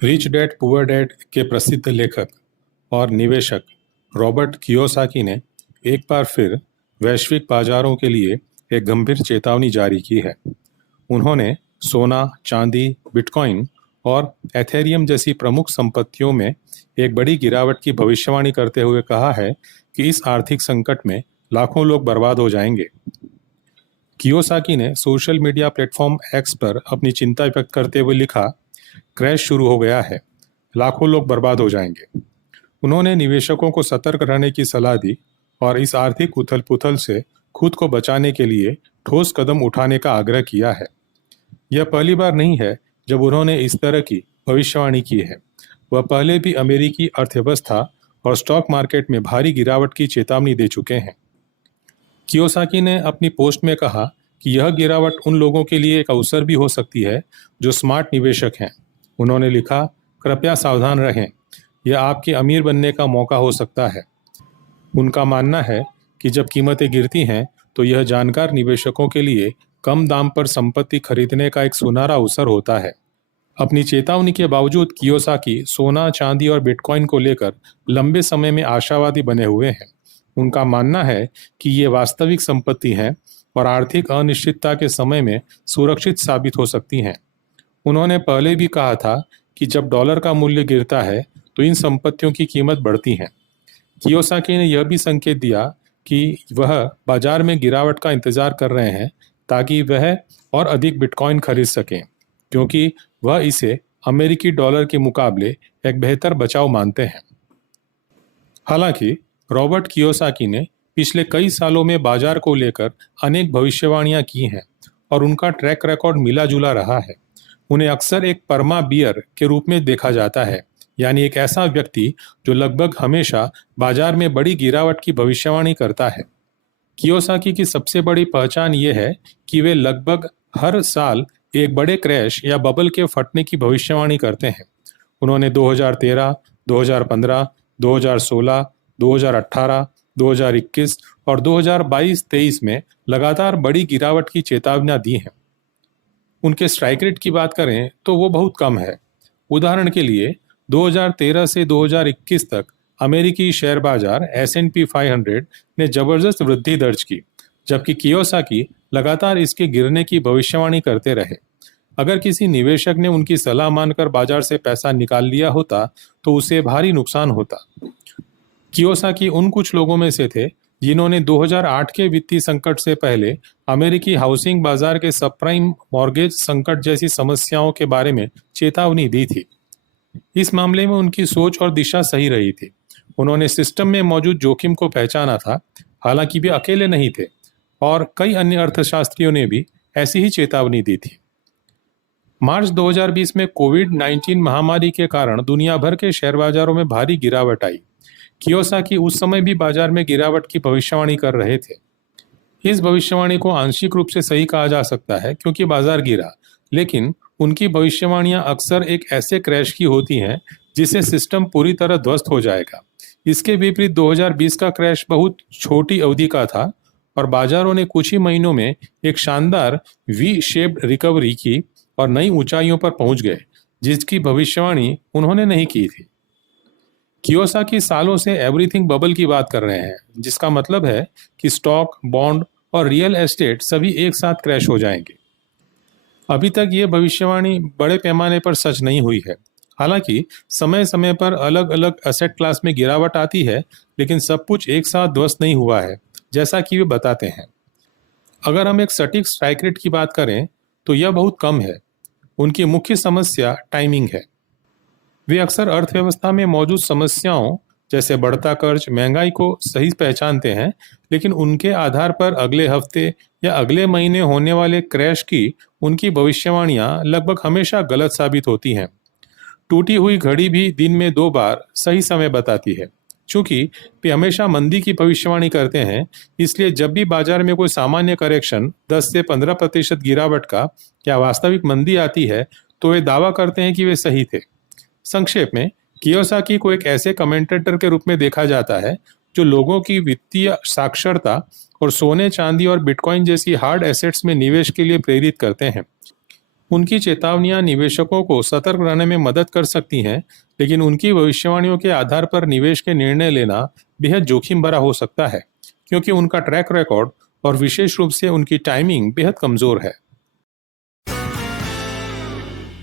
Rich dad poor dad के प्रसिद्ध लेखक और निवेशक रॉबर्ट कियोसाकी ने एक बार फिर वैश्विक बाजारों के लिए एक गंभीर चेतावनी जारी की है। उन्होंने सोना, चांदी, बिटकॉइन और एथेरियम जैसी प्रमुख संपत्तियों में एक बड़ी गिरावट की भविष्यवाणी करते हुए कहा है कि इस आर्थिक संकट में लाखों लोग बर्बाद हो जाएंगे। कियोसाकी ने सोशल मीडिया प्लेटफॉर्म एक्स पर अपनी चिंता व्यक्त करते हुए लिखा, क्रैश शुरू हो गया है, लाखों लोग बर्बाद हो जाएंगे। उन्होंने निवेशकों को सतर्क रहने की सलाह दी और इस आर्थिक उथल पुथल से खुद को बचाने के लिए ठोस कदम उठाने का आग्रह किया है। यह पहली बार नहीं है जब उन्होंने इस तरह की भविष्यवाणी की है। वह पहले भी अमेरिकी अर्थव्यवस्था और स्टॉक मार्केट में भारी गिरावट की चेतावनी दे चुके हैं। कियोसाकी ने अपनी पोस्ट में कहा कि यह गिरावट उन लोगों के लिए एक अवसर भी हो सकती है जो स्मार्ट निवेशक हैं। उन्होंने लिखा, कृपया सावधान रहें, यह आपके अमीर बनने का मौका हो सकता है। उनका मानना है कि जब कीमतें गिरती हैं तो यह जानकार निवेशकों के लिए कम दाम पर संपत्ति खरीदने का एक सुनहरा अवसर होता है। अपनी चेतावनी के बावजूद कियोसाकी सोना, चांदी और बिटकॉइन को लेकर लंबे समय में आशावादी बने हुए हैं। उनका मानना है कि ये वास्तविक संपत्ति हैं और आर्थिक अनिश्चितता के समय में सुरक्षित साबित हो सकती हैं। उन्होंने पहले भी कहा था कि जब डॉलर का मूल्य गिरता है तो इन संपत्तियों की कीमत बढ़ती है। कियोसाकी ने यह भी संकेत दिया कि वह बाजार में गिरावट का इंतजार कर रहे हैं ताकि वह और अधिक बिटकॉइन खरीद सकें, क्योंकि वह इसे अमेरिकी डॉलर के मुकाबले एक बेहतर बचाव मानते हैं। हालांकि रॉबर्ट कियोसाकी ने पिछले कई सालों में बाजार को लेकर अनेक भविष्यवाणियां की हैं और उनका ट्रैक रिकॉर्ड मिला जुला रहा है। उन्हें अक्सर एक परमा बियर के रूप में देखा जाता है, यानी एक ऐसा व्यक्ति जो लगभग हमेशा बाजार में बड़ी गिरावट की भविष्यवाणी करता है। कियोसाकी की सबसे बड़ी पहचान ये है कि वे लगभग हर साल एक बड़े क्रैश या बबल के फटने की भविष्यवाणी करते हैं। उन्होंने 2013, 2015, 2016, 2018, 2021 और 2022-23 में लगातार बड़ी गिरावट की चेतावनियां दी हैं। उनके स्ट्राइक रेट की बात करें तो वो बहुत कम है। उदाहरण के लिए 2013 से 2021 तक अमेरिकी शेयर बाजार S&P 500 ने जबरदस्त वृद्धि दर्ज की, जबकि कियोसाकी लगातार इसके गिरने की भविष्यवाणी करते रहे। अगर किसी निवेशक ने उनकी सलाह मानकर बाजार से पैसा निकाल लिया होता तो उसे भारी नुकसान होता। कियोसाकी उन कुछ लोगों में से थे जिन्होंने 2008 के वित्तीय संकट से पहले अमेरिकी हाउसिंग बाजार के सबप्राइम मॉर्गेज संकट जैसी समस्याओं के बारे में चेतावनी दी थी। इस मामले में उनकी सोच और दिशा सही रही थी। उन्होंने सिस्टम में मौजूद जोखिम को पहचाना था, हालांकि वे अकेले नहीं थे और कई अन्य अर्थशास्त्रियों ने भी ऐसी ही चेतावनी दी थी। मार्च 2020 में कोविड-19 महामारी के कारण दुनिया भर के शेयर बाजारों में भारी गिरावट आई। कियोसाकी उस समय भी बाजार में गिरावट की भविष्यवाणी कर रहे थे। इस भविष्यवाणी को आंशिक रूप से सही कहा जा सकता है क्योंकि बाजार गिरा, लेकिन उनकी भविष्यवाणियां अक्सर एक ऐसे क्रैश की होती हैं जिससे सिस्टम पूरी तरह ध्वस्त हो जाएगा। इसके विपरीत 2020 का क्रैश बहुत छोटी अवधि का था और बाजारों ने कुछ ही महीनों में एक शानदार वी शेप्ड रिकवरी की और नई ऊंचाइयों पर पहुंच गए, जिसकी भविष्यवाणी उन्होंने नहीं की थी। कियोसाकी सालों से एवरीथिंग बबल की बात कर रहे हैं, जिसका मतलब है कि स्टॉक, बॉन्ड और रियल एस्टेट सभी एक साथ क्रैश हो जाएंगे। अभी तक ये भविष्यवाणी बड़े पैमाने पर सच नहीं हुई है। हालांकि समय समय पर अलग अलग एसेट क्लास में गिरावट आती है, लेकिन सब कुछ एक साथ ध्वस्त नहीं हुआ है, जैसा कि वे बताते हैं। अगर हम एक सटीक स्ट्राइक रेट की बात करें तो यह बहुत कम है। उनकी मुख्य समस्या टाइमिंग है। वे अक्सर अर्थव्यवस्था में मौजूद समस्याओं जैसे बढ़ता कर्ज, महंगाई को सही पहचानते हैं, लेकिन उनके आधार पर अगले हफ्ते या अगले महीने होने वाले क्रैश की उनकी भविष्यवाणियां लगभग हमेशा गलत साबित होती हैं। टूटी हुई घड़ी भी दिन में 2 बार सही समय बताती है। चूंकि वे हमेशा मंदी की भविष्यवाणी करते हैं, इसलिए जब भी बाजार में कोई सामान्य करेक्शन 10 से 15% गिरावट का या वास्तविक मंदी आती है तो वे दावा करते हैं कि वे सही थे। संक्षेप में, कियोसाकी को एक ऐसे कमेंटेटर के रूप में देखा जाता है जो लोगों की वित्तीय साक्षरता और सोने, चांदी और बिटकॉइन जैसी हार्ड एसेट्स में निवेश के लिए प्रेरित करते हैं। उनकी चेतावनियां निवेशकों को सतर्क रहने में मदद कर सकती हैं, लेकिन उनकी भविष्यवाणियों के आधार पर निवेश के निर्णय लेना बेहद जोखिम भरा हो सकता है, क्योंकि उनका ट्रैक रिकॉर्ड और विशेष रूप से उनकी टाइमिंग बेहद कमजोर है।